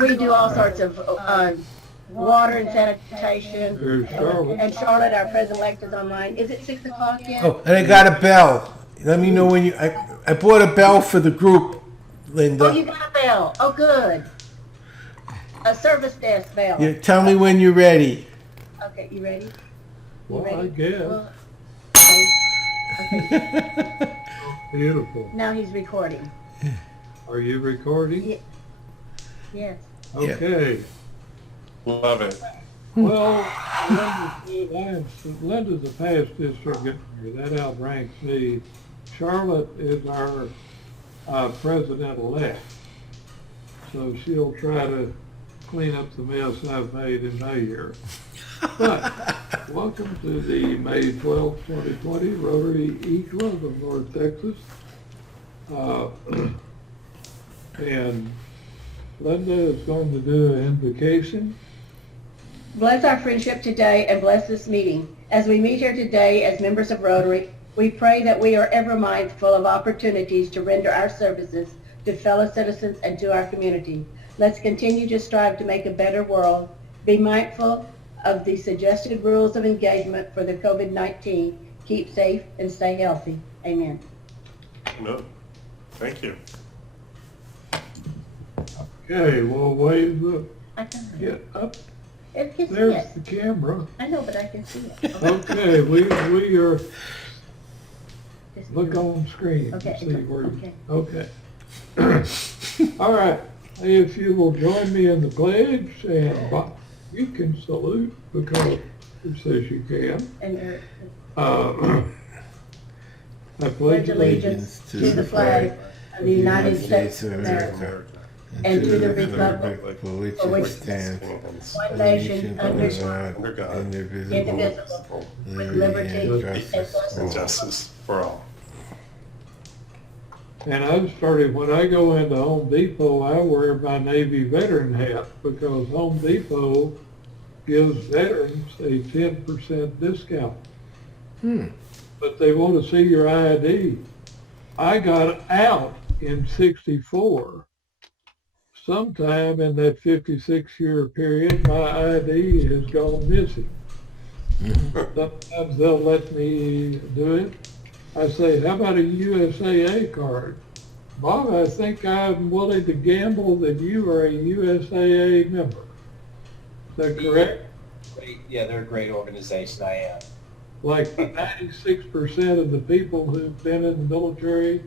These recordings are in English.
we do all sorts of water and sanitation. There's Charlotte. And Charlotte, our president-elect, is online. Is it 6 o'clock yet? Oh, and I got a bell. Let me know when you. I bought a bell for the group, Linda. Oh, you got a bell. Oh, good. A service desk bell. Yeah, tell me when you're ready. Okay, you ready? Well, ready? I guess. Well, okay. Beautiful. Now he's recording. Are you recording? Yes. Okay. Love it. Well, Linda's a past district attorney. That outranks me. Charlotte is our president-elect. So she'll try to clean up the mess I've made in my year. But welcome to the May 12, 2020 Rotary E-Club of North Texas. And Linda is going to do an invocation. Bless our friendship today and bless this meeting. As we meet here today as members of Rotary, we pray that we are ever mindful of opportunities to render our services to fellow citizens and to our community. Let's continue to strive to make a better world. Be mindful of the suggested rules of engagement for the COVID-19. Keep safe and stay healthy. Amen. No, thank you. Okay, well, wave the, I can see get it. up. I can see There's it. the camera. I know, but I can see it. Okay, we are, Just- look on screen to Okay, see where, okay. okay. All right, if you will join me in the pledge, and you can salute because it says you can. And I pledge allegiance to the flag of the United States of America and to the republic for which for which it stands, one nation under Under God, indivisible, indivisible, with liberty and and justice for and all. justice for all. And I've started, when I go into Home Depot, I wear my Navy veteran hat because Home Depot gives veterans a 10% discount. But they want to see your ID. I got out in 64. Sometime in that 56-year period, my ID has gone missing. Sometimes they'll let me do it. I say, how about a USAA card? Bob, I think I'm willing to gamble that you are a USAA member. Is that correct? Yeah, they're a great organization. I am. Like 96% of the people who've been in the military,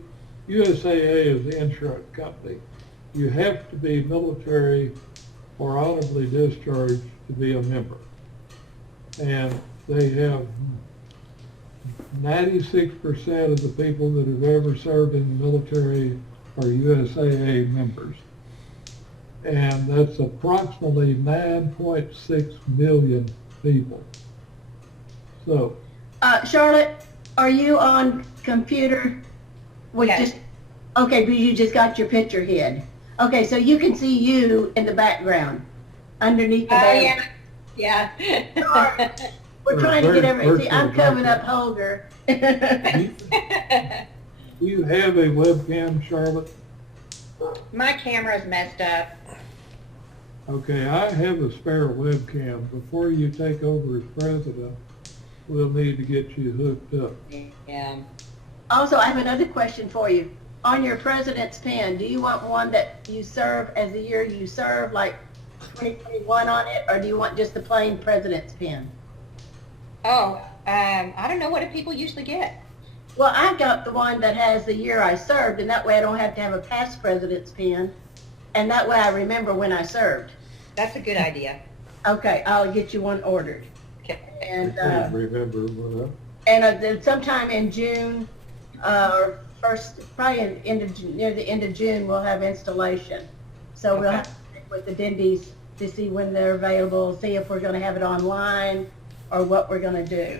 USAA is the insurance company. You have to be military or honorably discharged to be a member. And they have 96% of the people that have ever served in the military are USAA members. And that's approximately 9.6 million people. So, Charlotte, are you on computer? With Yes. just okay, but you just got your picture hid. Okay, so you can see you in the background, underneath the banner. Yeah. We're trying to get everything. See, I'm Virtual coming up Holger. do you have a webcam, Charlotte? My camera's messed up. Okay, I have a spare webcam. Before you take over as president, we'll need to get you hooked up. Yeah. Also, I have another question for you. On your president's pin, do you want one that you serve as the year you serve, like 2021 on it, or do you want just the plain president's pin? Oh, I don't know. What do people usually get? Well, I've got the one that has the year I served, and that way I don't have to have a past president's pin, and that way I remember when I served. That's a good idea. Okay, I'll get you one ordered. Okay. And I can't remember what then sometime in June, or probably near the end of June, we'll have installation. So we'll Okay. have to check with the Dindies to see when they're available, see if we're going to have it online or what we're going to do.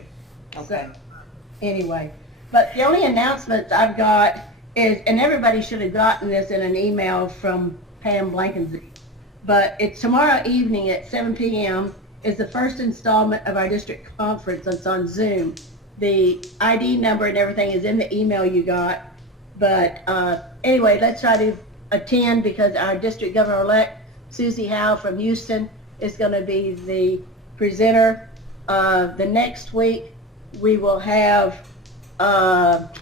Okay. So, anyway, but the only announcements I've got is, and everybody should have gotten this in an email from Pam Blankensee, but it's tomorrow evening at 7 p.m. is the first installment of our district conference. It's on Zoom. The ID number and everything is in the email you got. But anyway, let's try to attend because our district governor-elect Susie Howe from Houston is going to be the presenter. The next week, we will have Chuck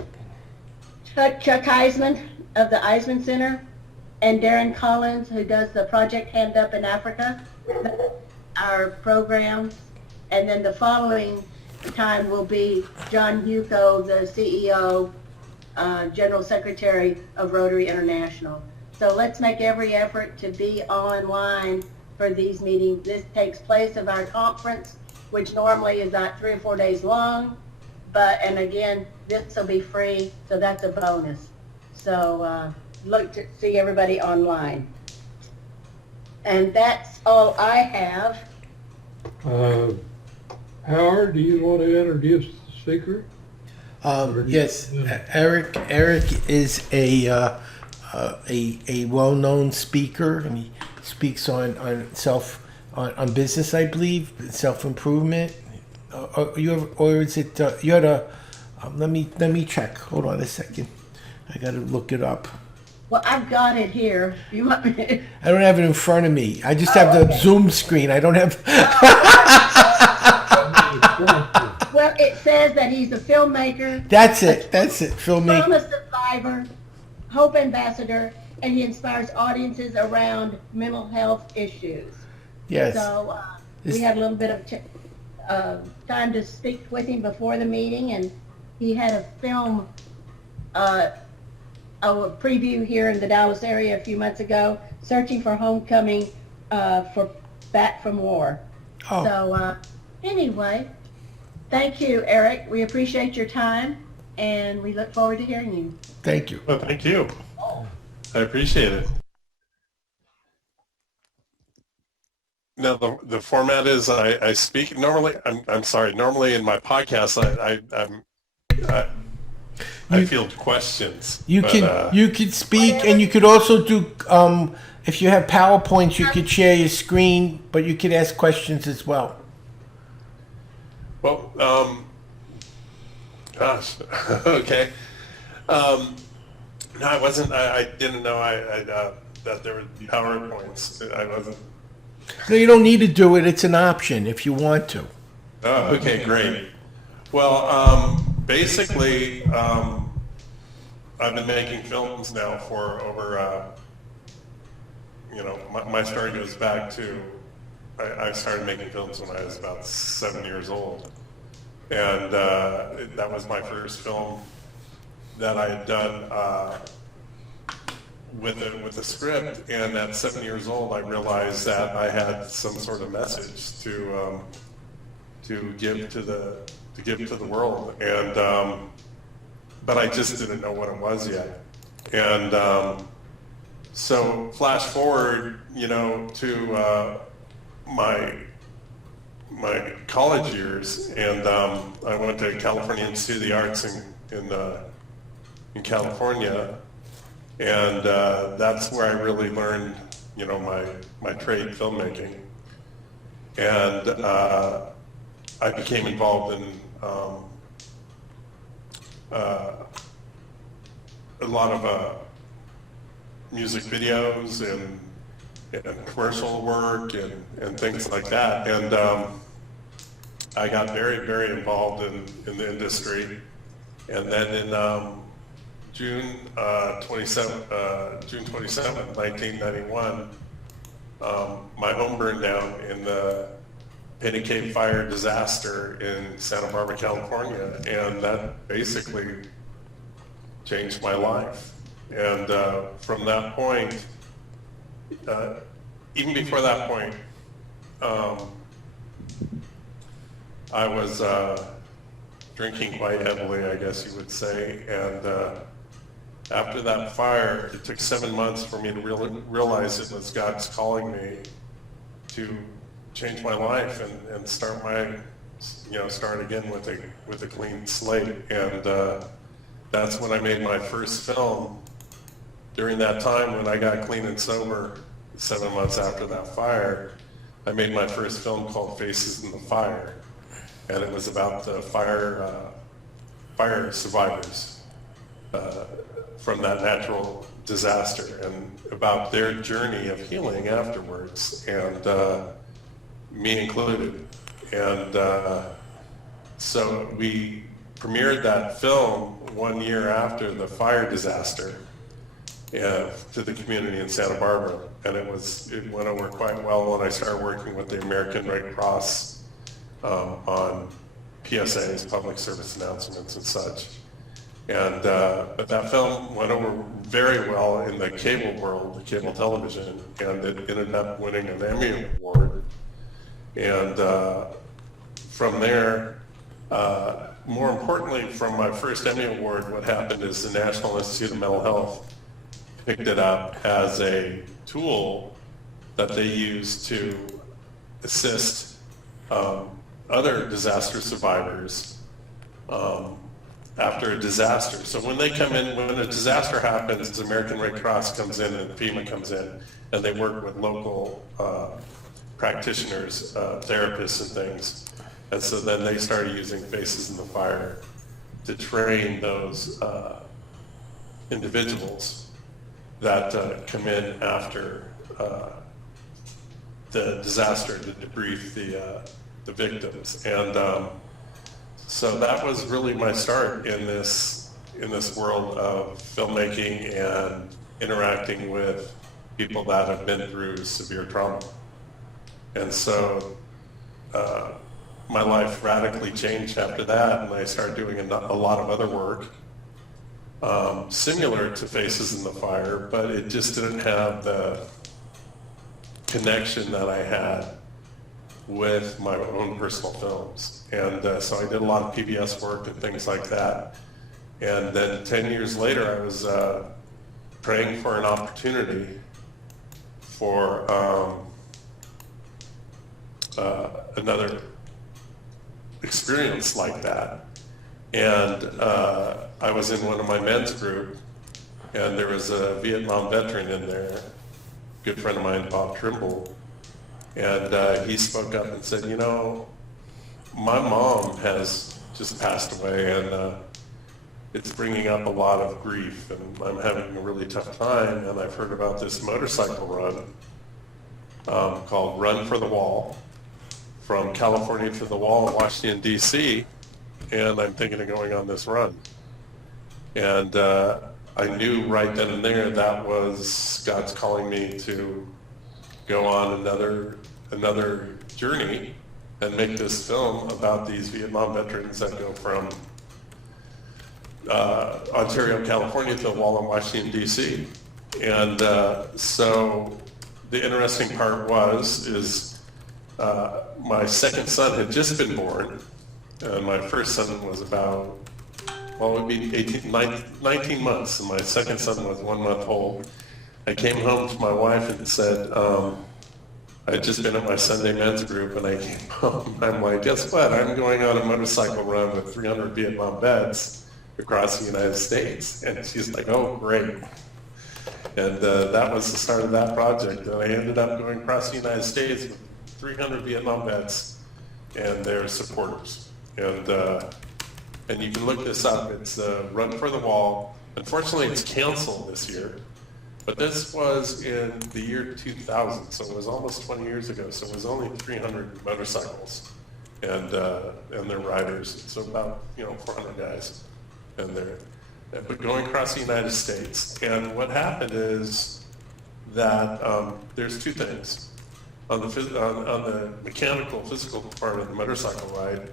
Eisman of the Eisman Center and Darren Collins, who does the Project Hand Up in Africa, our programs. And then the following time will be John Hugo, the CEO, General Secretary of Rotary International. So let's make every effort to be online for these meetings. This takes place of our conference, which normally is not 3 or 4 days long, and again, this will be free, so that's a bonus. So look to see everybody online. And that's all I have. Howard, do you want to introduce the speaker? Yes, Eric. Eric is a well-known speaker, and he speaks on business, I believe, self-improvement. Or is it you had a? Let me check. Hold on a second. I got to look it up. Well, I've got it here. You want me to? I don't have it in front of me. I just have the Zoom screen. I don't have. Well, it says that he's a filmmaker. That's it. Filmmaker. Trauma survivor, hope ambassador, and he inspires audiences around mental health issues. Yes. So we had a little bit of time to speak with him before the meeting, and he had a film a preview here in the Dallas area a few months ago, Searching for Homecoming for Back from War. Oh. So anyway, thank you, Eric. We appreciate your time, and we look forward to hearing you. Thank you. Well, thank you. I appreciate it. Now the format is I speak normally. I'm sorry. Normally in my podcast I field questions. You could speak, and you could also do if you have PowerPoints, you could share your screen, but you could ask questions as well. Well, gosh, okay. No, I wasn't. I didn't know that there would be PowerPoints. I wasn't. No, you don't need to do it. It's an option if you want to. Oh, okay, great. Well, basically, I've been making films now for over, my story goes back to, I started making films when I was about 7 years old. And that was my first film that I had done with a script. And at 7 years old, I realized that I had some sort of message to give to the world, and but I just didn't know what it was yet. And so flash forward, to my college years, and I went to California Institute of the Arts in California, and that's where I really learned, my trade, filmmaking, and I became involved in a lot of music videos and commercial work and things like that. And I got very, very involved in the industry. And then in June 27, 1991, my home burned down in the Painted Cave fire disaster in Santa Barbara, California, and that basically changed my life. And from that point, even before that point, I was drinking quite heavily, I guess you would say. And after that fire, it took 7 months for me to realize it was God's calling me to change my life and start again with a clean slate. And that's when I made my first film. During that time when I got clean and sober, 7 months after that fire, I made my first film called Faces in the Fire. And it was about the fire survivors from that natural disaster and about their journey of healing afterwards, and me included. And so we premiered that film 1 year after the fire disaster to the community in Santa Barbara, and it went over quite well when I started working with the American Red Cross on PSAs, public service announcements and such. And but that film went over very well in the cable world, the cable television, and it ended up winning an Emmy Award. And from there, more importantly, from my first Emmy Award, what happened is the National Institute of Mental Health picked it up as a tool that they use to assist other disaster survivors after a disaster. So when they come in, when a disaster happens, the American Red Cross comes in and FEMA comes in, and they work with local practitioners, therapists and things. And so then they started using Faces in the Fire to train those individuals that come in after the disaster to debrief the victims. And so that was really my start in this world of filmmaking and interacting with people that have been through severe trauma. And so my life radically changed after that, and I started doing a lot of other work similar to Faces in the Fire, but it just didn't have the connection that I had with my own personal films. And so I did a lot of PBS work and things like that. And then 10 years later, I was praying for an opportunity for another experience like that. And I was in one of my men's group, and there was a Vietnam veteran in there, good friend of mine, Bob Trimble, and he spoke up and said, you know, my mom has just passed away, and it's bringing up a lot of grief, and I'm having a really tough time, and I've heard about this motorcycle run called Run for the Wall, from California to the Wall in Washington, D.C., and I'm thinking of going on this run. And I knew right then and there that was God's calling me to go on another journey and make this film about these Vietnam veterans that go from Ontario, California to the Wall in Washington, D.C. And so the interesting part is my second son had just been born, and my first son was about, well, it would be 19 months, and my second son was 1 month old. I came home to my wife and said, I had just been at my Sunday men's group, and I came home, I'm like, guess what? I'm going on a motorcycle run with 300 Vietnam vets across the United States. And she's like, oh, great. And that was the start of that project. And I ended up going across the United States with 300 Vietnam vets and their supporters. And you can look this up. It's Run for the Wall. Unfortunately, it's canceled this year. But this was in the year 2000, so it was almost 20 years ago. So it was only 300 motorcycles and their riders. So about 400 guys, but going across the United States. And what happened is that there's two things on the mechanical, physical part of the motorcycle ride.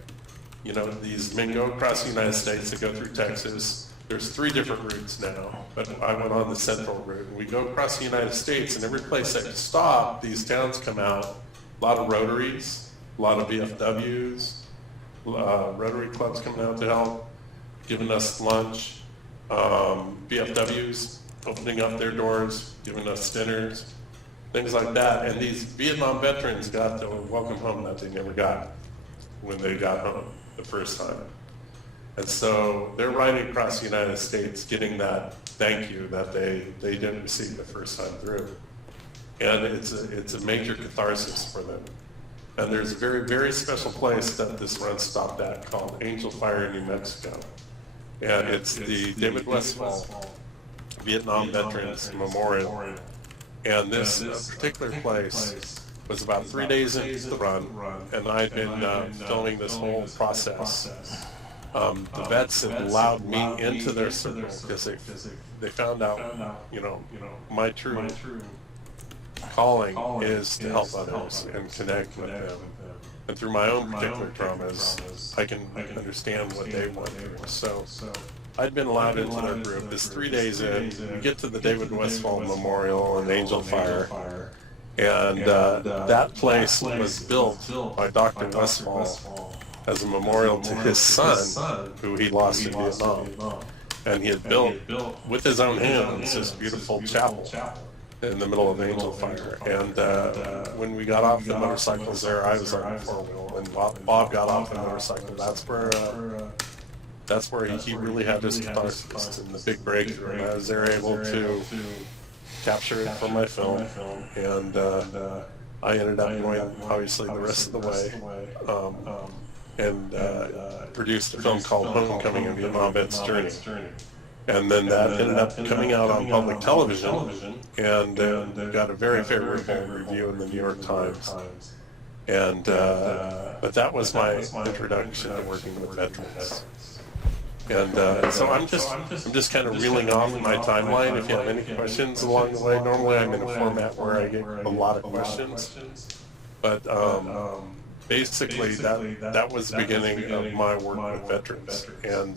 These men go across the United States. They go through Texas. There's 3 different routes now, but I went on the central route. And we go across the United States, and every place that you stop, these towns come out. A lot of Rotaries, a lot of VFWs, Rotary clubs coming out to help, giving us lunch. VFWs opening up their doors, giving us dinners, things like that. And these Vietnam veterans got the welcome home that they never got when they got home the first time. And so they're riding across the United States getting that thank you that they didn't receive the first time through. And it's a major catharsis for them. And there's a very, very special place that this run stopped at called Angel Fire in New Mexico. And it's the David Westfall Vietnam Veterans Memorial. And this particular place was about 3 days into the run, and I'd been filming this whole process. The vets had allowed me into their circle because they found out, my true calling is to help others and connect with them. And through my own particular traumas, I can understand what they went through. So I'd been allowed into their group. It's 3 days in. We get to the David Westfall Memorial and Angel Fire. And that place was built by Dr. Westfall as a memorial to his son, who he lost in Vietnam. And he had built, with his own hands, this beautiful chapel in the middle of Angel Fire. And when we got off the motorcycles there, I was on the four-wheel, and Bob got off the motorcycle. That's where he really had his catharsis and the big breakthrough. And I was there able to capture it for my film, and I ended up going, obviously, the rest of the way, and produced a film called Homecoming: A Vietnam Vet's Journey. And then that ended up coming out on public television, and got a very favorable review in the New York Times. And but that was my introduction to working with veterans. And so I'm just kind of reeling off my timeline. If you have any questions along the way, normally I'm in a format where I get a lot of questions. But basically, that was the beginning of my work with veterans. And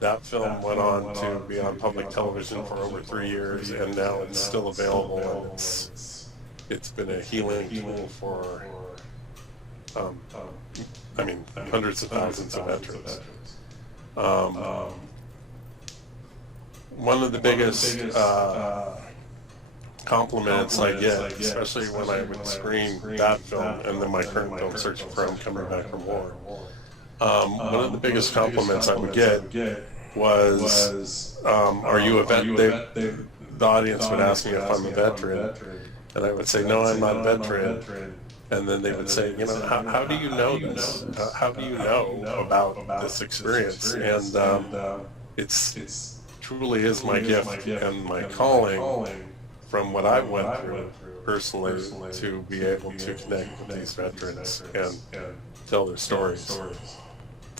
that film went on to be on public television for over 3 years, and now it's still available. And it's been a healing tool for, hundreds of thousands of veterans. One of the biggest compliments I get, especially when I would screen that film and then my current film, Searching for Home, Coming Back from War, one of the biggest compliments I would get was, are you a vet? The audience would ask me if I'm a veteran, and I would say, no, I'm not a veteran. And then they would say, how do you know this? How do you know about this experience? And it's truly is my gift and my calling from what I went through personally to be able to connect with these veterans and tell their stories.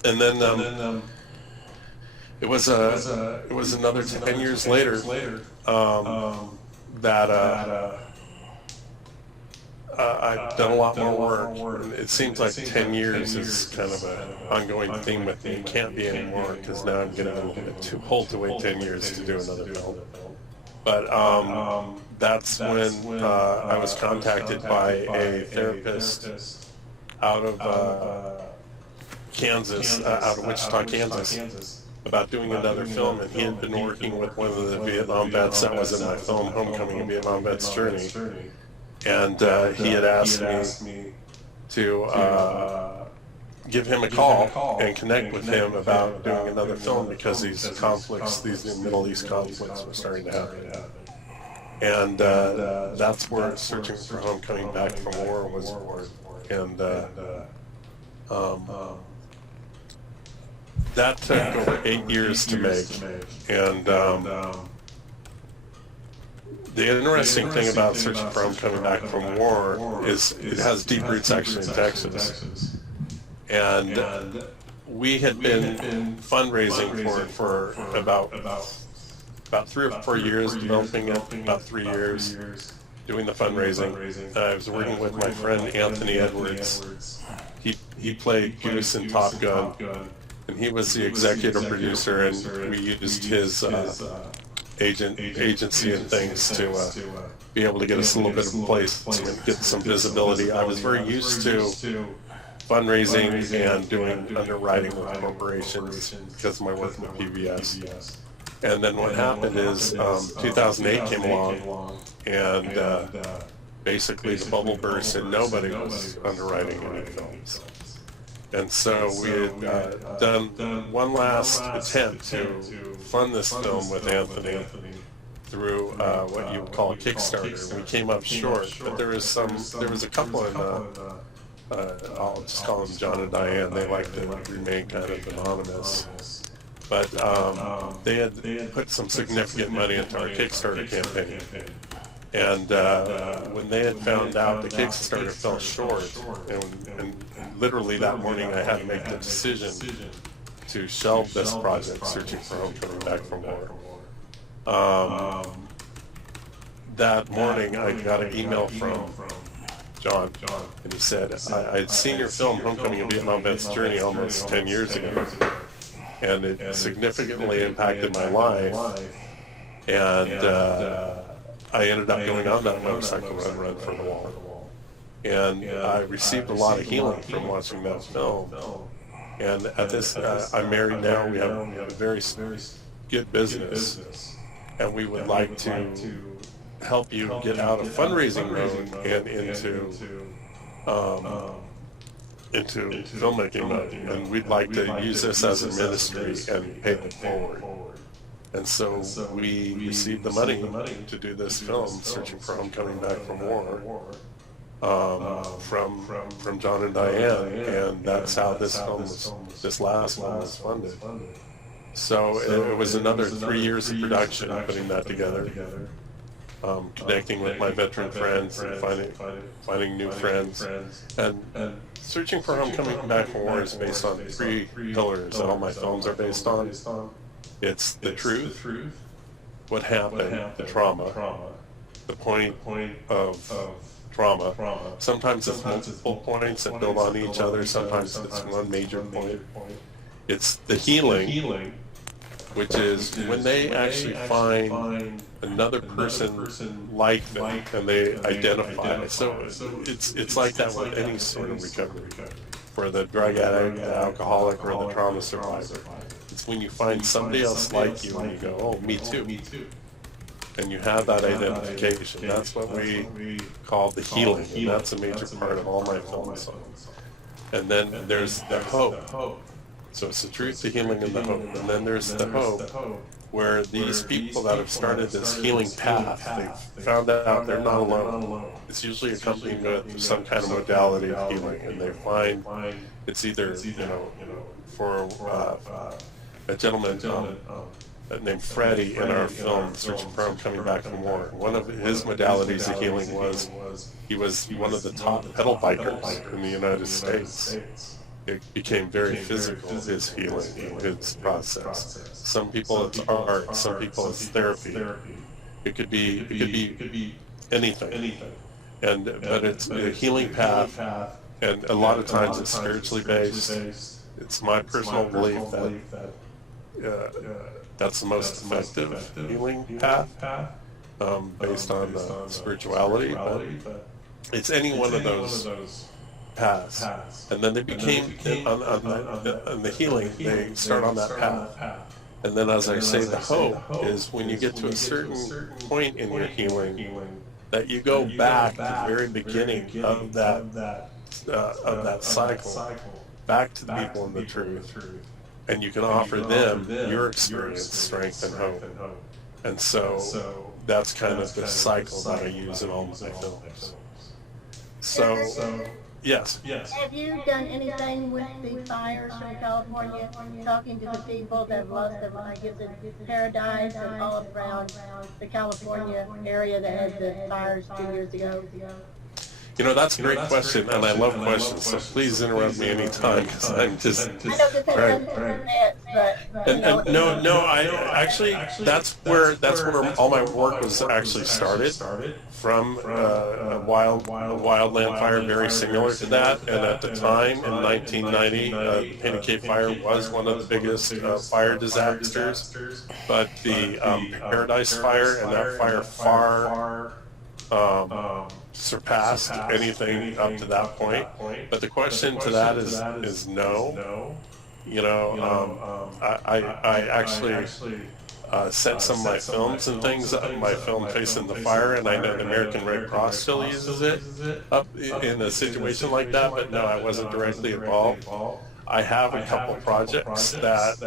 And then it was another 10 years later that I've done a lot more work. And it seems like 10 years is kind of an ongoing theme with me. It can't be anymore because now I'm getting a little bit too old to wait 10 years to do another film. But that's when I was contacted by a therapist out of Kansas, out of Wichita, Kansas, about doing another film. And he had been working with one of the Vietnam vets that was in my film, Homecoming: A Vietnam Vet's Journey. And he had asked me to give him a call and connect with him about doing another film because these conflicts, these Middle East conflicts were starting to happen. And that's where Searching for Home, Coming Back from War was born. And that took over 8 years to make. And the interesting thing about Searching for Home, Coming Back from War is it has deep roots actually in Texas. And we had been fundraising for it for about 3 or 4 years, developing it, about 3 years, doing the fundraising. I was working with my friend Anthony Edwards. He played Goose in Top Gun, and he was the executive producer, and we used his agency and things to be able to get us a little bit of placement, get some visibility. I was very used to fundraising and doing underwriting with corporations because of my work with PBS. And then what happened is 2008 came along, and basically the bubble burst and nobody was underwriting any films. And so we had done one last attempt to fund this film with Anthony through what you would call a Kickstarter. We came up short, but there was a couple in, I'll just call them John and Diane. They like to remain kind of anonymous. but they had put some significant money into our Kickstarter campaign. And when they had found out the Kickstarter fell short, and literally that morning I had to make the decision to shelve this project, Searching for Homecoming Back from War. That morning I got an email from John, and he said, I'd seen your film, Homecoming: A Vietnam Vet's Journey, almost 10 years ago, and it significantly impacted my life, and I ended up going on that motorcycle run for the wall. And I received a lot of healing from watching that film. And at this, I'm married now, we have a very good business, and we would like to help you get out of fundraising mode and into filmmaking mode. And we'd like to use this as a ministry and pay it forward. And so we received the money to do this film, Searching for Homecoming Back from War, from John and Diane, and that's how this last film was funded. So it was another 3 years of production, putting that together, connecting with my veteran friends and finding new friends. And Searching for Homecoming Back from War is based on 3 pillars that all my films are based on. It's the truth, what happened, the trauma, the point of trauma. Sometimes it's multiple points that build on each other, sometimes it's one major point. It's the healing, which is when they actually find another person like them and they identify. So it's like that with any sort of recovery, for the drug addict, the alcoholic, or the trauma survivor. It's when you find somebody else like you and you go, oh, me too. And you have that identification. That's what we call the healing, and that's a major part of all my films. And then there's the hope. So it's the truth, the healing, and the hope. And then there's the hope, where these people that have started this healing path, they've found out they're not alone. It's usually accompanied with some kind of modality of healing, and they find it's either, for a gentleman named Freddie in our film, Searching for Homecoming Back from War. One of his modalities of healing was he was one of the top pedal bikers in the United States. It became very physical, his healing, his process. Some people it's art, some people it's therapy. It could be anything. But it's a healing path, and a lot of times it's spiritually based. It's my personal belief that that's the most effective healing path, based on the spirituality, but it's any one of those paths. And then they became, on the healing, they start on that path. And then, as I say, the hope is when you get to a certain point in your healing, that you go back to the very beginning of that cycle, back to the people in the truth, and you can offer them your experience, strength, and hope. And so that's kind of the cycle that I use in all my films. So, yes. Have you done anything with the fires from California, talking to the people that have lost their, I guess, in Paradise and all around the California area that had the fires 2 years ago? That's a great question, and I love questions, so please interrupt me anytime, because I'm just... I know this has No, I actually, that's where all my work was actually started, from a wildland fire very similar to that, and at the time, in 1990, Painted Cave Fire was one of the biggest fire disasters, but the Paradise Fire and that fire far surpassed anything up to that point. But the question to that is no. I actually sent some of my films and things up, my film Facing the Fire, and I know the American Red Cross still uses it up in a situation like that, but no, I wasn't directly involved. I have a couple projects that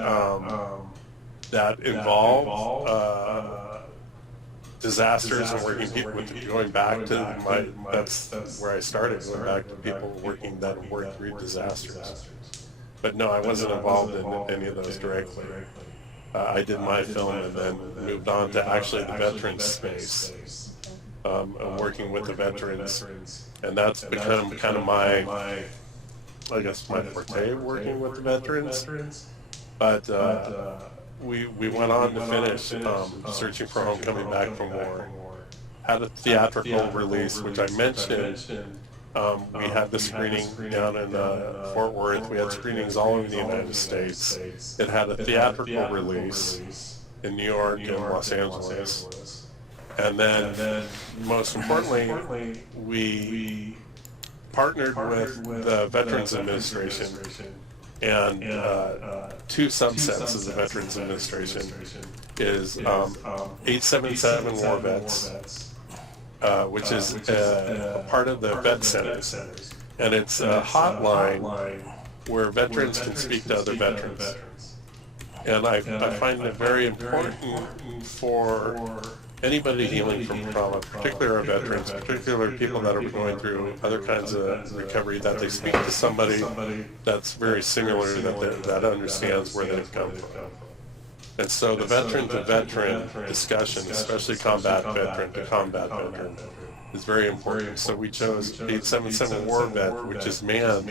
involve disasters and working people with, going back to that's where I started, going back to people working that worked through disasters. But no, I wasn't involved in any of those directly. I did my film and then moved on to actually the veterans space, working with the veterans, and that's become kind of my forte, working with the veterans. But we went on to finish Searching for Home, Coming Back from War. Had a theatrical release, which I mentioned. We had the screening down in Fort Worth. We had screenings all over the United States. It had a theatrical release in New York and Los Angeles. And then, most importantly, we partnered with the Veterans Administration and two subsets of the Veterans Administration is 877 War Vets, which is a part of the Vet Centers, and it's a hotline where veterans can speak to other veterans. And I find it very important for anybody healing from trauma, particularly our veterans, particularly people that are going through other kinds of recovery, that they speak to somebody that's very similar, that understands where they've come from. And so the veteran-to-veteran discussion, especially combat veteran to combat veteran, is very important. So we chose 877 War Vet, which is manned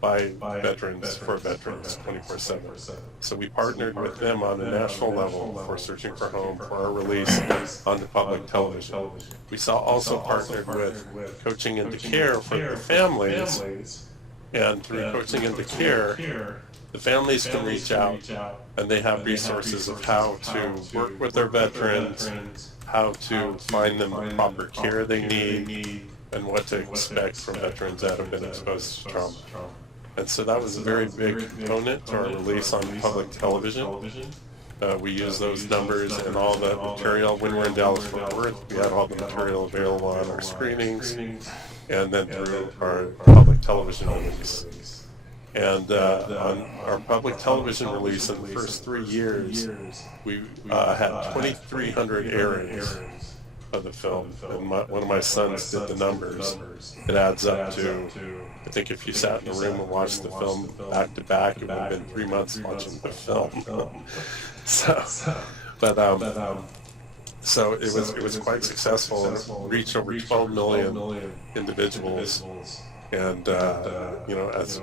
by veterans for veterans 24/7. So we partnered with them on a national level for Searching for Home for our release on the public television. We also partnered with Coaching into Care for the families, and through Coaching into Care, the families can reach out and they have resources of how to work with their veterans, how to find them the proper care they need, and what to expect from veterans that have been exposed to trauma. And so that was a very big component to our release on public television. We use those numbers and all the material. When we're in Dallas-Fort Worth, we had all the material available on our screenings and then through our public television release. And on our public television release in the first 3 years, we had 2,300 airings of the film. And one of my sons did the numbers. It adds up to, I think if you sat in a room and watched the film back to back, it would have been 3 months watching the film. So it was quite successful, and it reached over 12 million individuals. And as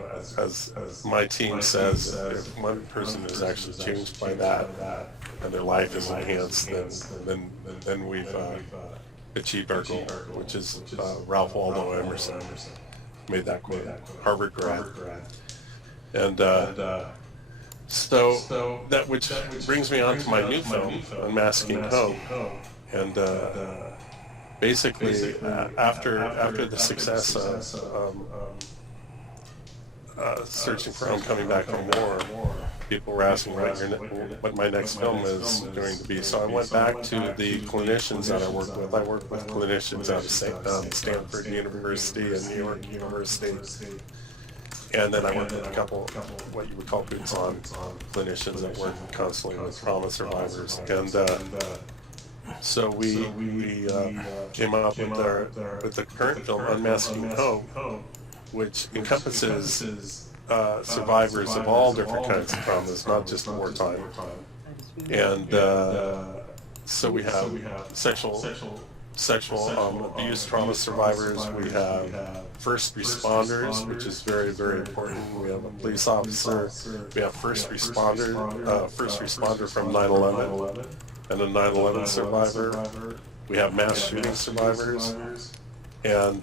my team says, if one person is actually changed by that and their life is enhanced, then we've achieved our goal, which is Ralph Waldo Emerson made that quote, Harvard grad. And so that which brings me on to my new film, Unmasking Hope. And basically, after the success of Searching for Home, Coming Back from War, people were asking what my next film is going to be. So I went back to the clinicians that I worked with. I worked with clinicians out of Stanford University and New York University. And then I worked with a couple what you would call boots on clinicians that work constantly with trauma survivors. And so we came up with the current film, Unmasking Hope, which encompasses survivors of all different kinds of traumas, not just wartime. And so we have sexual abuse trauma survivors. We have first responders, which is very, very important. We have a police officer. We have first responder from 9/11. And a 9/11 survivor. We have mass shooting survivors. And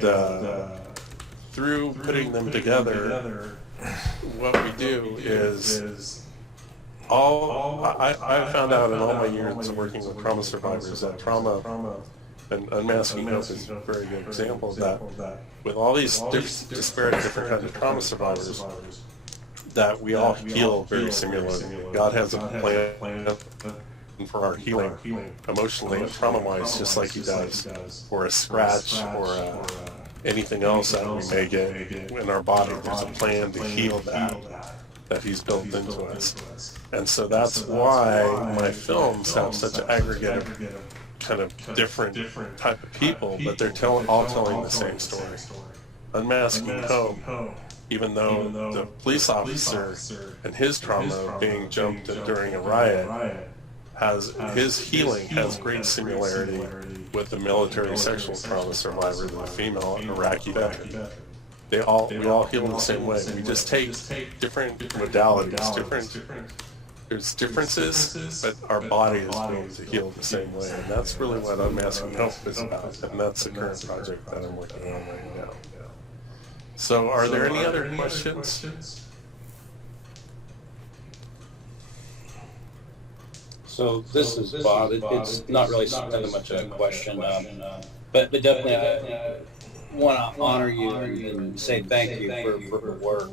through putting them together, what we do is I found out in all my years of working with trauma survivors that trauma, and Unmasking Hope is a very good example of that, with all these disparate different kinds of trauma survivors, that we all heal very similarly. God has a plan for our healing, emotionally and trauma-wise, just like He does for a scratch or anything else that we may get in our body. There's a plan to heal that He's built into us. And so that's why my films have such an aggregate of kind of different type of people, but they're all telling the same story. Unmasking Hope even though the police officer and his trauma of being jumped during a riot his healing has great similarity with the military sexual trauma survivor, the female Iraqi veteran. We all heal in the same way. We just take different modalities, there's differences, but our body is going to heal the same way. And that's really what Unmasking Hope is about. And that's the current project that I'm working on right now. So are there any other questions? So this is Bob. It's not really that much of a question, but definitely I want to honor you and say thank you for the work.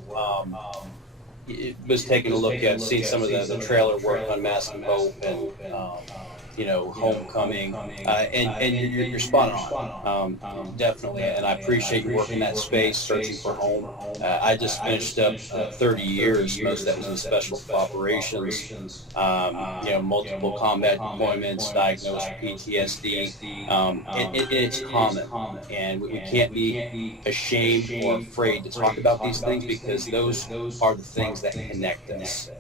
It was taking a look at, seeing some of the trailer work on Unmasking Hope and Homecoming, and you're spot on, definitely, and I appreciate you working that space, searching for home. I just finished up 30 years, most of that was in special operations, multiple combat deployments, diagnosed with PTSD, it's common, and we can't be ashamed or afraid to talk about these things because those are the things that connect us.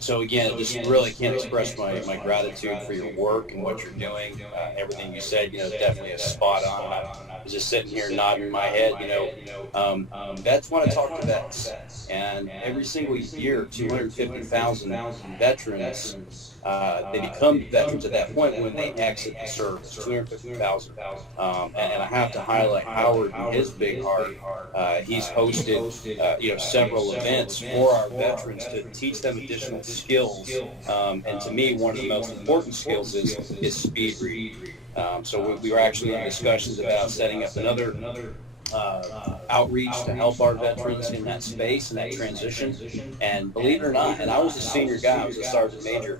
So again, I just really can't express my gratitude for your work and what you're doing. Everything you said, definitely is spot on. I was just sitting here nodding my head. Vets want to talk to vets, and every single year, 250,000 veterans. They become veterans at that point when they exit the service, 250,000. And I have to highlight Howard and his big heart. He's hosted, several events for our veterans to teach them additional skills. And to me, one of the most important skills is speed reading. So we were actually in discussions about setting up another outreach to help our veterans in that space and that transition. And believe it or not, and I was a senior guy, I was a sergeant major,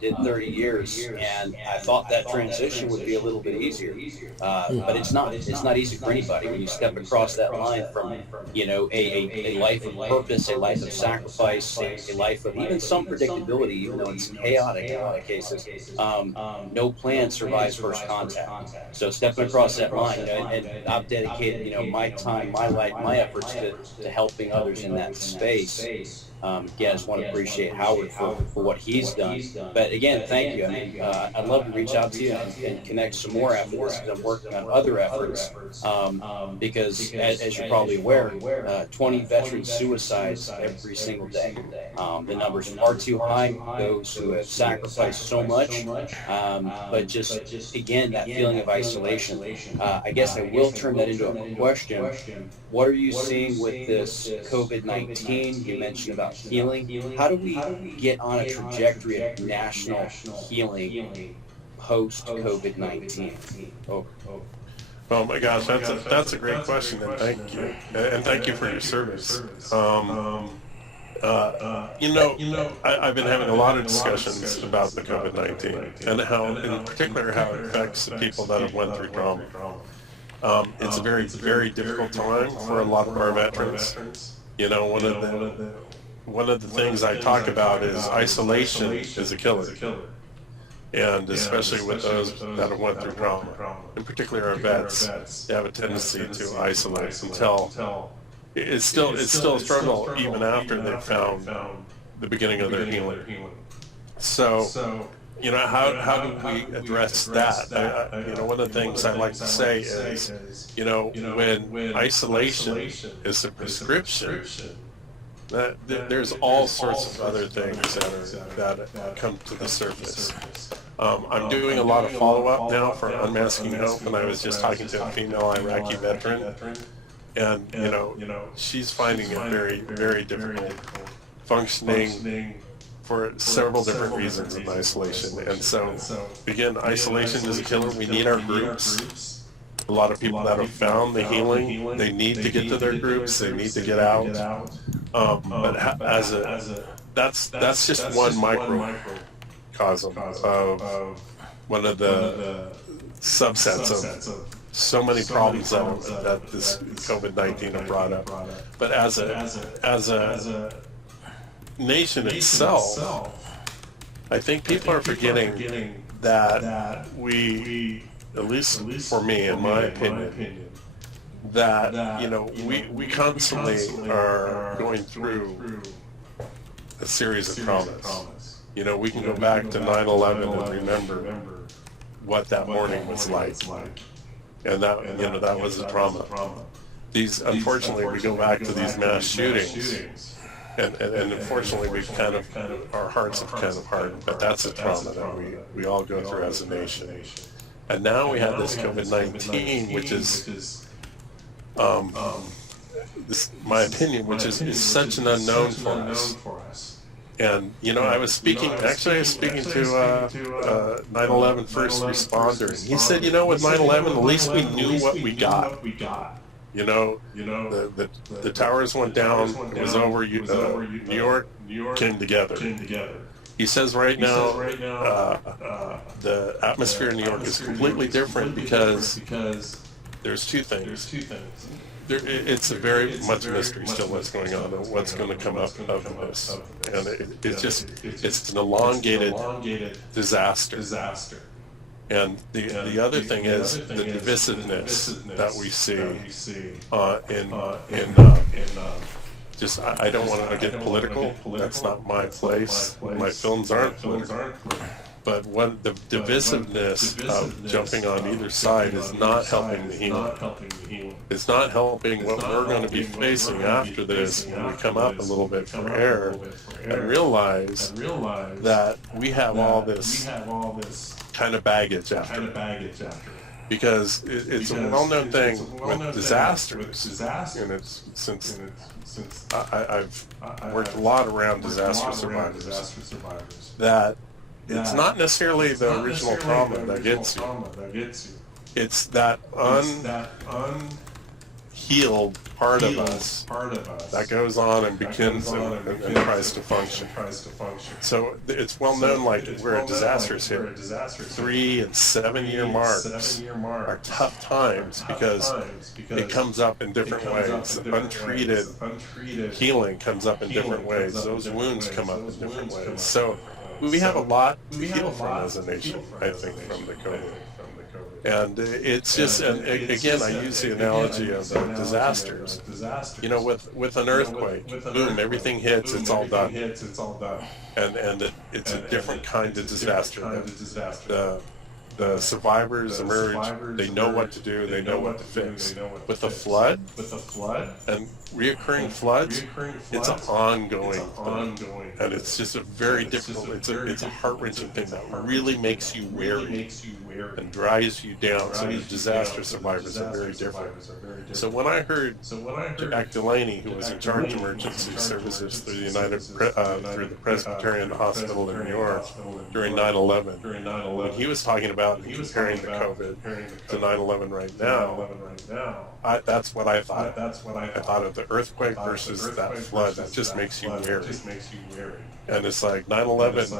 did 30 years, and I thought that transition would be a little bit easier. But it's not easy for anybody when you step across that line from, a life of purpose, a life of sacrifice, a life of even some predictability, even though it's chaotic in a lot of cases. No plan survives first contact. So stepping across that line, and I've dedicated, my time, my life, my efforts to helping others in that space. Again, I just want to appreciate Howard for what he's done. But again, thank you. I mean, I'd love to reach out to you and connect some more efforts, because I'm working on other efforts. Because as you're probably aware, 20 veteran suicides every single day. The numbers are too high, those who have sacrificed so much. But just, again, that feeling of isolation. I guess I will turn that into a question. What are you seeing with this COVID-19? You mentioned about healing. How do we get on a trajectory of national healing post COVID-19? Oh my gosh, that's a great question, and thank you, and thank you for your service. I've been having a lot of discussions about the COVID-19 and how, in particular, how it affects the people that have went through trauma. It's a very, very difficult time for a lot of our veterans. One of the things I talk about is isolation is a killer. And especially with those that have went through trauma, in particular our vets, they have a tendency to isolate until it's still a struggle even after they've found the beginning of their healing. So, how do we address that? One of the things I like to say is, when isolation is the prescription, there's all sorts of other things that come to the surface. I'm doing a lot of follow-up now for Unmasking Hope, and I was just talking to a female Iraqi veteran, and she's finding it very, very difficult functioning for several different reasons in isolation. And so, again, isolation is a killer. We need our groups. A lot of people that have found the healing, they need to get to their groups. They need to get out. But that's just one microcosm of one of the subsets of so many problems that this COVID-19 have brought up. But as a nation itself, I think people are forgetting that we, at least for me, in my opinion, that, you know, we constantly are going through a series of traumas. You know, we can go back to 9/11 and remember what that morning was like. And that, you know, that was a trauma. Unfortunately, we go back to these mass shootings. And unfortunately, we've kind of, our hearts have kind of hardened, but that's a trauma that we all go through as a nation. And now we have this COVID-19, which is, my opinion, which is such an unknown for us. And, you know, I was speaking to 9/11 first responder, and he said, you know, with 9/11, at least we knew what we got. You know, the towers went down, it was over, New York came together. He says right now, the atmosphere in New York is completely different because there's two things. It's a very much mystery still what's going on and what's going to come up of this. And it's an elongated disaster. And the other thing is the divisiveness that we see just, I don't want to get political. That's not my place. My films aren't political. But what the divisiveness of jumping on either side is not helping the healing. It's not helping what we're going to be facing after this when we come up a little bit for air and realize that we have all this kind of baggage after it. Because it's a well-known thing with disasters, and it's since I've worked a lot around disaster survivors, that it's not necessarily the original trauma that gets you. It's that unhealed part of us that goes on and begins and tries to function. So it's well known, like where disasters hit, 3 and 7 year marks are tough times because it comes up in different ways. Untreated healing comes up in different ways. Those wounds come up in different ways. So we have a lot to heal from as a nation, I think, from the COVID. And it's just, and again, I use the analogy of disasters. You know, with an earthquake, boom, everything hits, it's all done. And it's a different kind of disaster. The survivors emerge, they know what to do, they know what to fix. With the flood, and reoccurring floods, it's an ongoing thing. And it's just a very difficult, it's a heart-wrenching thing that really makes you wary and drives you down. So these disaster survivors are very different. So when I heard Jack Delaney, who was in charge of emergency services through through the Presbyterian Hospital in New York during 9/11, when he was talking about and comparing the COVID to 9/11 right now, that's what I thought. I thought of the earthquake versus that flood. That just makes you wary. And it's like 9/11,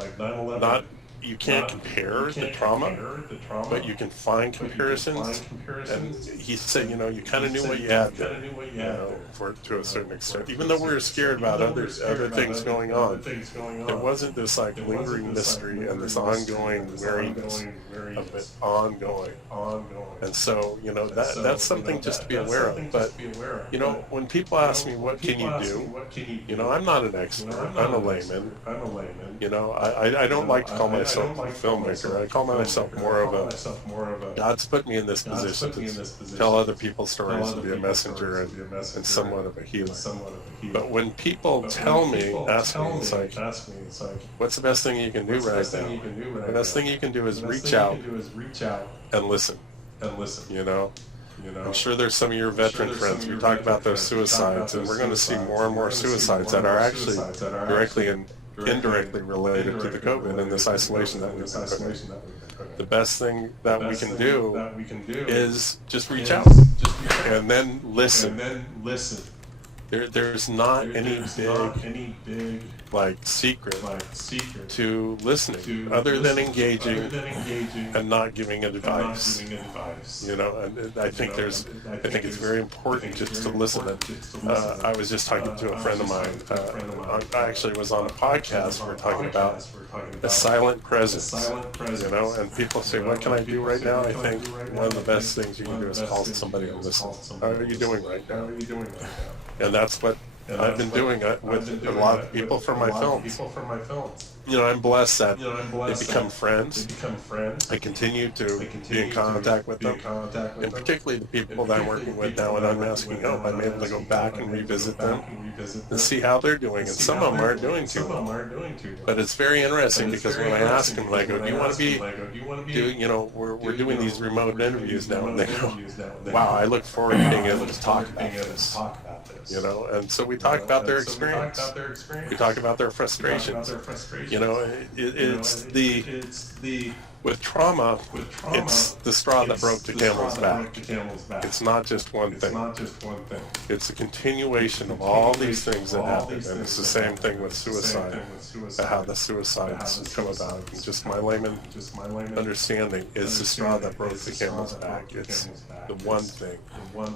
not, you can't compare the trauma, but you can find comparisons. And he said, you know, you kind of knew what you had there, you know, to a certain extent. Even though we were scared about other things going on, it wasn't this like lingering mystery and this ongoing wariness of it ongoing. And so, you know, that's something just to be aware of. But, you know, when people ask me, what can you do? You know, I'm not an expert. I'm a layman. You know, I don't like to call myself a filmmaker. I call myself more of a, God's put me in this position to tell other people's stories and be a messenger and somewhat of a healer. But when people tell me, ask me, it's like, what's the best thing you can do right now? The best thing you can do is reach out and listen. You know? I'm sure there's some of your veteran friends. We talk about those suicides, and we're going to see more and more suicides that are actually directly and indirectly related to the COVID and this isolation that we've been put in. The best thing that we can do is just reach out and then listen. There's not any big secret to listening, other than engaging and not giving advice. You know, and I think it's very important just to listen. I was just talking to a friend of mine. I actually was on a podcast. We're talking about a silent presence. You know, and people say, "What can I do right now?" I think one of the best things you can do is call somebody and listen. How are you doing right now? And that's what I've been doing with a lot of people from my films. You know, I'm blessed that they become friends. I continue to be in contact with them, and particularly the people that I'm working with now in Unmasking Hope. I'm able to go back and revisit them and see how they're doing, and some of them aren't doing too well. But it's very interesting because when I ask them, I go, "Do you want to be doing? You know, we're doing these remote interviews now," and they go, "Wow, I look forward to being able to talk about this." You know, and so we talk about their experience. We talk about their frustrations. You know, it's the with trauma, it's the straw that broke the camel's back. It's not just one thing. It's a continuation of all these things that happen, and it's the same thing with suicide, how the suicides come about. And just my layman understanding is the straw that broke the camel's back. It's the one thing.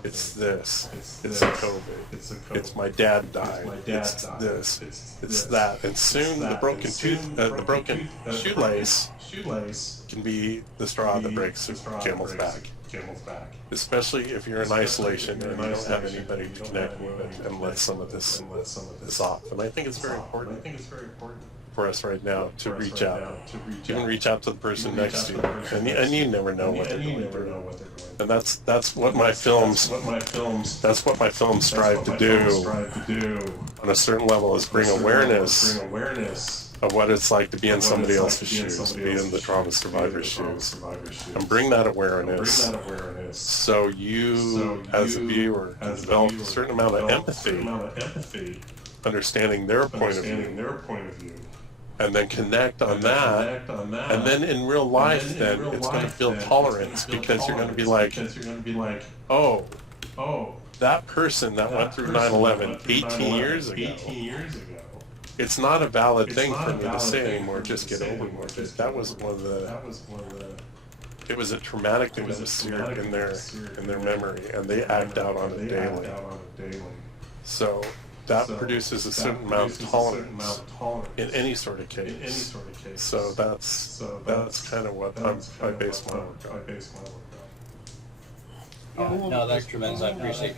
It's this. It's the COVID. It's my dad died. It's this. It's that. And soon the broken shoelace can be the straw that breaks the camel's back. Especially if you're in isolation and you don't have anybody to connect with and let some of this off. And I think it's very important for us right now to reach out. You can reach out to the person next to you, and you never know what they're going through. And that's what my films strive to do on a certain level, is bring awareness of what it's like to be in somebody else's shoes, be in the trauma survivor's shoes, and bring that awareness so you, as a viewer, can develop a certain amount of empathy, understanding their point of view, and then connect on that, and then in real life, then it's going to build tolerance, because you're going to be like, oh, that person that went through 9/11 18 years ago, it's not a valid thing for me to say anymore, just get over it. That was one of the, it was a traumatic thing that was seared in their memory, and they act out on it daily. So that produces a certain amount of tolerance in any sort of case. So that's kind of what I base my work on. Yeah, no, that's tremendous. I appreciate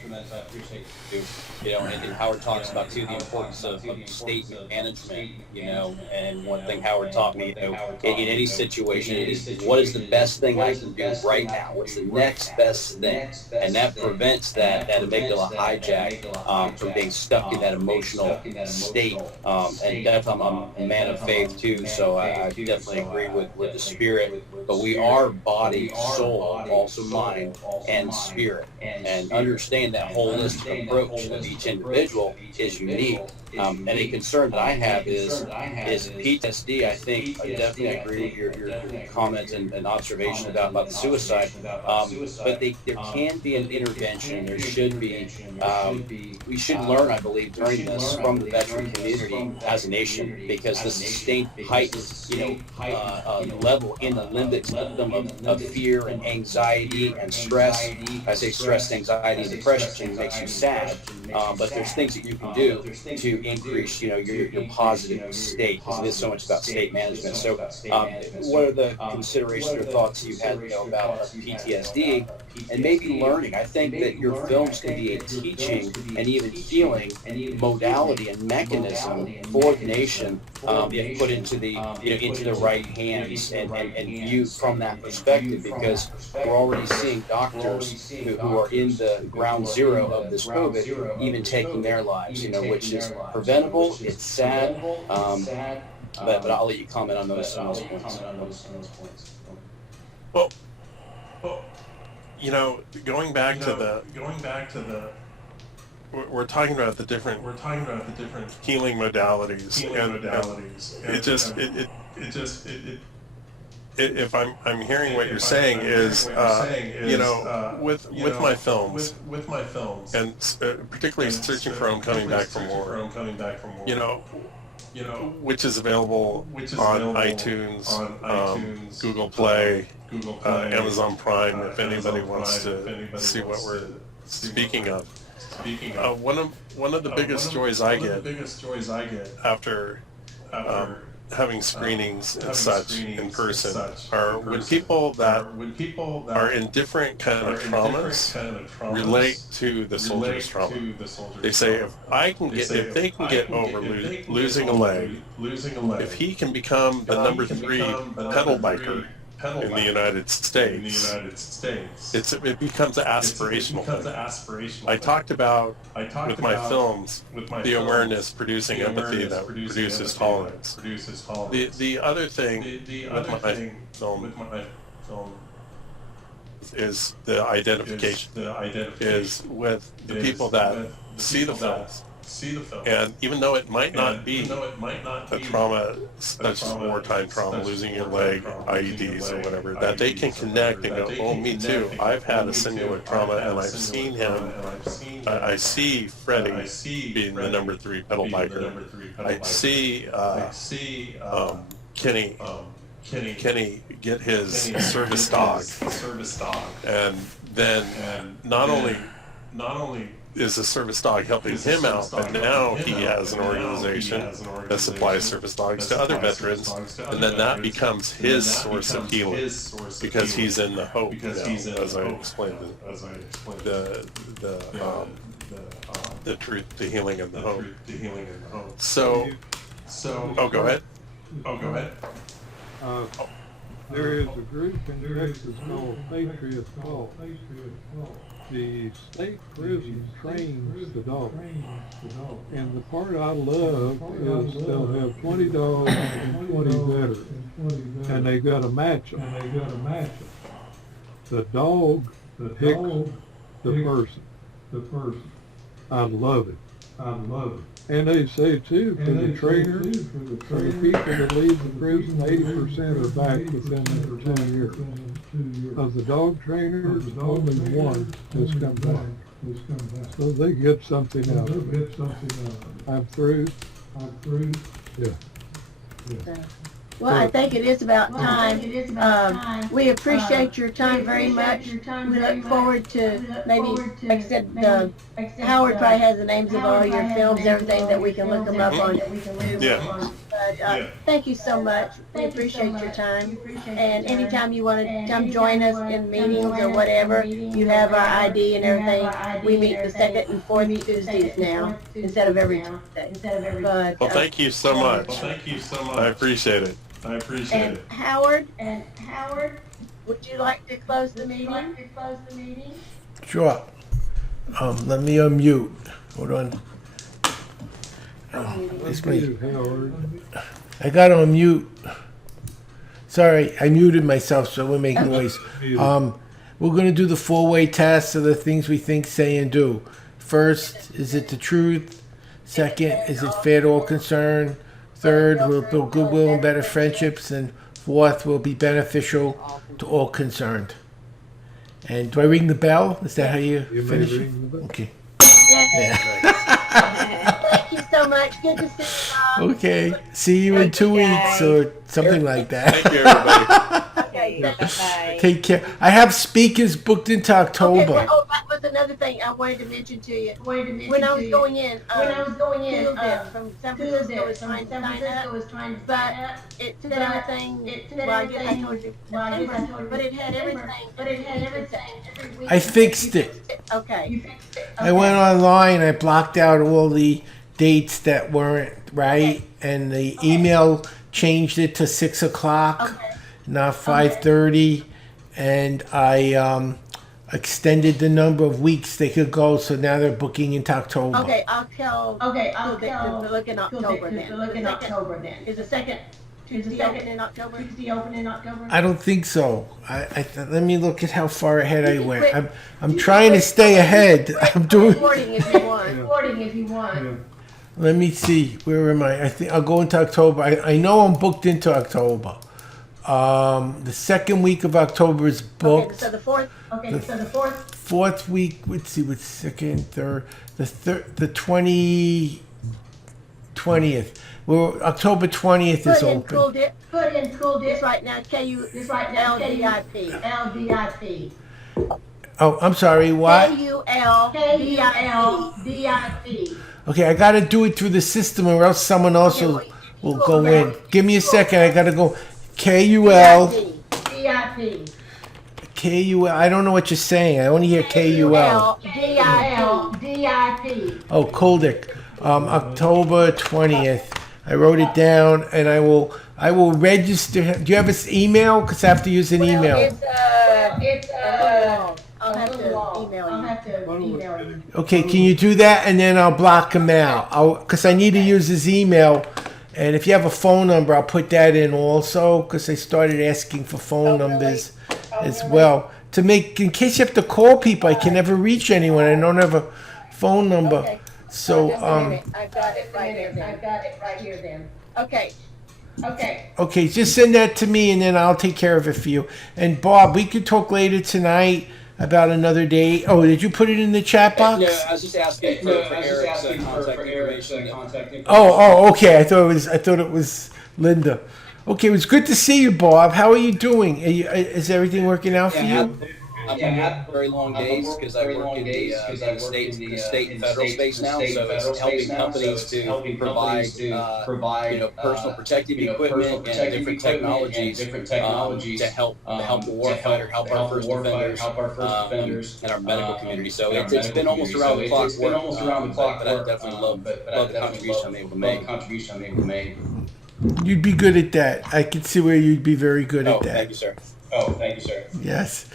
you. You know, and Howard talks about too the importance of state management. You know, and one thing Howard taught me, you know, in any situation is what is the best thing I can do right now? What's the next best thing? And that prevents that amygdala hijack from being stuck in that emotional state. And definitely, I'm a man of faith too, so I definitely agree with the spirit. But we are body, soul, also mind, and spirit, and understand that holistic approach of each individual is unique. And a concern that I have is PTSD. I think I definitely agree with your comments and observation about the suicide. But there can be an intervention. There should be. We should learn, I believe, during this from the veteran community as a nation, because the sustained heightened, level in the limbic system of fear and anxiety and stress. I say stress, anxiety, and depression makes you sad. But there's things that you can do to increase, your positive state, because it is so much about state management. So, what are the considerations or thoughts you had, about PTSD and maybe learning? I think that your films can be a teaching and even healing modality and mechanism for the nation, if put into the into the right hands and viewed from that perspective, because we're already seeing doctors who are in the ground zero of this COVID even taking their lives, which is preventable. It's sad, but I'll let you comment on those points. Well, going back to the, we're talking about the different healing modalities, if I'm hearing what you're saying is, with my films, and particularly Searching for Home, Coming Back from War, which is available on iTunes, Google Play, Amazon Prime, if anybody wants to see what we're speaking of. One of the biggest joys I get after having screenings and such in person are when people that are in different kind of traumas relate to the soldier's trauma. They say, if they can get over losing a leg, if he can become the number 3 pedal biker in the United States, it becomes an aspirational thing. I talked about with my films the awareness producing empathy that produces tolerance. The other thing with my film is the identification, is with the people that see the films. And even though it might not be a trauma such as wartime trauma, losing your leg, IEDs or whatever, that they can connect and go, oh, me too. I've had a similar trauma and I've seen him. I see Freddie being the number 3 pedal biker. I see Kenny get his service dog. And then not only is the service dog helping him out, but now he has an organization that supplies service dogs to other veterans, and then that becomes his source of healing because he's in the hope now, as I explained, the truth, the healing, and the hope. So, oh, go ahead. There is a group in Texas called Patriots Law. The state prison trains the dogs. And the part I love is they'll have 20 dogs and 20 veterans. And they got to match them. The dog picks the person. I love it. And they say too, for the trainers, for the people that leave the prison, 80% are back within 2 years. Of the dog trainers, only one has come back. So they get something out of it. I'm through. Yeah. Well, I think it is about time. We appreciate your time very much. We look forward to maybe, like I said, Howard probably has the names of all your films, everything that we can look them up on. Yeah. But thank you so much. We appreciate your time. And anytime you want to come join us in meetings or whatever, you have our ID and everything. We meet the second and fourth Tuesdays now instead of every Tuesday. But, Well, thank you so much. I appreciate it. And Howard, would you like to close the meeting? Sure. Let me unmute. Hold on. This Thank way. you, Howard. I got on mute. Sorry, I muted myself so we're making noise. We're going to do the 4-way test of the things we think, say, and do. First, is it the truth? Second, is it fair to all concerned? Third, will it build goodwill and better friendships? And fourth, will it be beneficial to all concerned? And do I ring the bell? Is that how you You may finish it? ring the bell. Okay. Thank you so much. Good to see you all. Okay. See you in 2 weeks or something like that. Thank you, everybody. Okay, Bye. Take care. I have speakers booked into Okay, October. well, that was another thing I wanted to mention to you. When I was going in, from San Francisco was trying to sign up, but it said everything, well, I guess I told you, but it had everything. I fixed it. Okay. I went online, I blocked out all the dates that weren't right, and the email changed it to 6 o'clock, Okay. not 5:30, and I extended the number of weeks they could go, so now they're booking into October. Okay, I'll tell. To look in October then. Is the second Tuesday open in October? I don't think so. Let me look at how far ahead I went. I'm trying to stay ahead. I'm doing. Recording if you want. Yeah. Let me see. Where am I? I think I'll go into October. I know I'm booked into October. The second week of October is Okay, booked. so the fourth. Fourth week, let's see, what's second, third, the 22nd 20th. Well, October 20th is open. Put in school district right now, KULDIP. LDIP. Oh, I'm sorry, what? KULDIP. Okay, I gotta do it through the system or else someone else will go in. Give me a second, I gotta go. KUL, DIP. KUL, I don't know what you're saying. I only hear KUL. DIP. Oh, Koldick, October 20th. I wrote it down and I will register. Do you have his email? Because I have to use an email. I'll have to email you. Okay, can you do that? And then I'll block him out. Because I need to use his email. And if you have a phone number, I'll put that in also. Because they started asking for phone numbers as well. In case you have to call people, I can never reach anyone. I don't have a phone number. Okay. So, I've got it right here then. Okay. okay, just send that to me and then I'll take care of it for you. And Bob, we could talk later tonight about another date. Oh, did you put it in the chat box? No, I was just asking for Eric's contact information. Oh, okay. I thought it was Linda. Okay, it was good to see you, Bob. How are you doing? Is everything working out for you? I'm having very long days because I work in the state and federal space now, so it's helping companies to provide personal protective equipment and different technologies to help the warfighter, help our first defenders, and our medical community. So it's been almost around the clock work, but I definitely love the contribution I'm able to make. You'd be good at that. I can see where you'd be very good at that. Thank you, sir. Yes.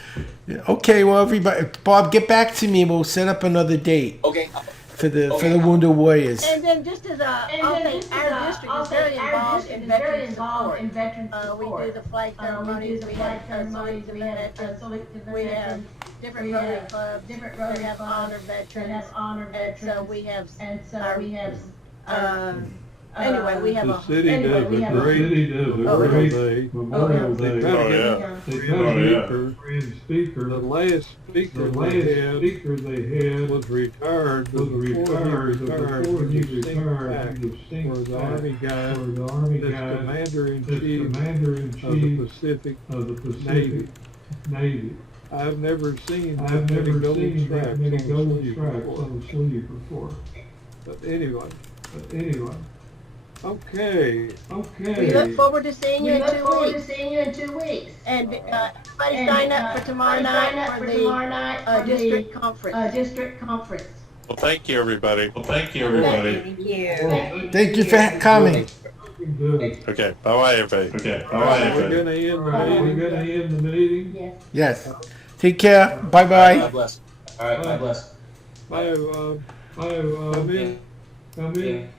Yeah. Okay. Well, everybody, Bob, get back to me. We'll set up another date Okay. for the Wounded Warriors. And then just as our district is very involved in veteran support. We do the flag ceremonies, we have ceremonies, we have different Rotary clubs that have honor veterans. And so we have anyway, we have The city does a great Memorial Day. Oh, yeah. They got a speaker. The last speaker they had was retired. Before he retired, he was was the Army guy, Commander-in-Chief of the Pacific Navy. I've never seen many gold stripes on the sleeve before. But anyway. Okay. We look forward to seeing you in 2 weeks. And everybody sign up for tomorrow night for the district conference. Well, thank you, everybody. Thank you. Thank you for coming. Okay, bye-bye, everybody. We're gonna end the meeting. Yes. Take care. Bye-bye. God bless. All right, God bless. Bye, come in.